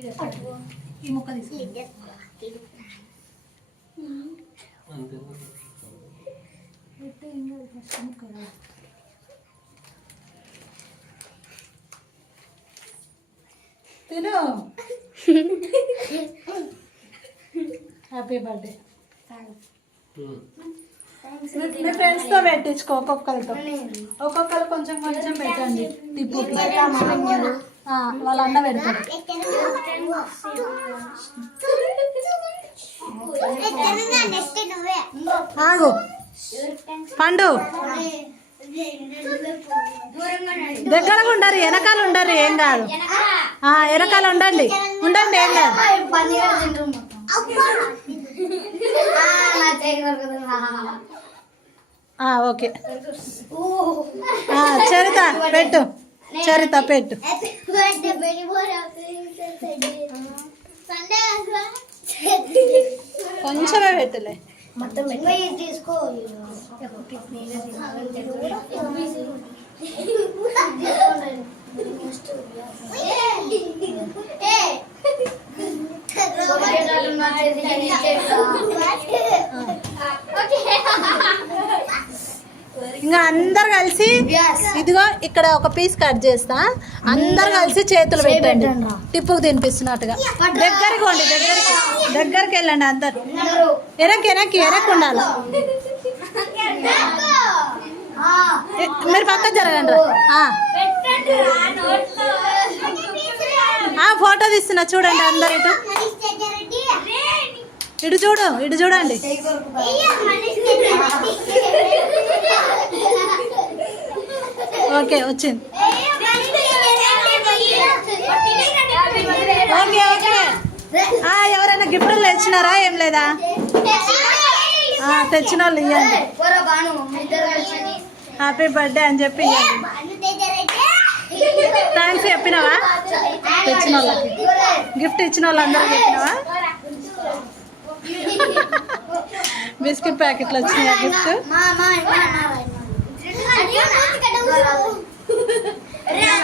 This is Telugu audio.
ఈ ముక్క తీసుకో. తిను. Happy birthday. మీ ఫ్రెండ్స్తో పెట్టించుకో, ఒక్కొక్కరితో ఒక్కొక్కరు కొంచెం కొంచెం పెట్టండి. తిప్పు వాళ్ళ అన్న పెడతారు. ఆగు పండు, దగ్గరగా ఉండరు, వెనకాల ఉండరు, ఏం కాదు. వెనకాల ఉండండి ఉండండి, ఏం కాదు. ఓకే చరిత పెట్టు, చరిత పెట్టు. కొంచెమే పెట్టులే. తీసుకో. ఇంకా అందరు కలిసి ఇదిగో ఇక్కడ ఒక పీస్ కట్ చేస్తా, అందరు కలిసి చేతులు పెట్టండి, టిప్పుకు తినిపిస్తున్నట్టుగా. దగ్గరికి ఉండి దగ్గరికి వెళ్ళండి అందరు. వెనక్కి ఉండాలి. మీరు పక్కన జరగండి. ఫోటో తీస్తున్నా చూడండి అందరు. ఇటు చూడండి. ఓకే వచ్చింది. ఓకే ఎవరైనా గిఫ్ట్లు తెచ్చినారా? ఏం లేదా? తెచ్చిన వాళ్ళు ఇవ్వండి. హ్యాపీ బర్త్డే అని చెప్పి థ్యాంక్స్ చెప్పినావా? తెచ్చిన వాళ్ళకి గిఫ్ట్ ఇచ్చిన వాళ్ళందరూ చెప్పినావా? బిస్కెట్ ప్యాకెట్లు వచ్చినాయా గిఫ్ట్?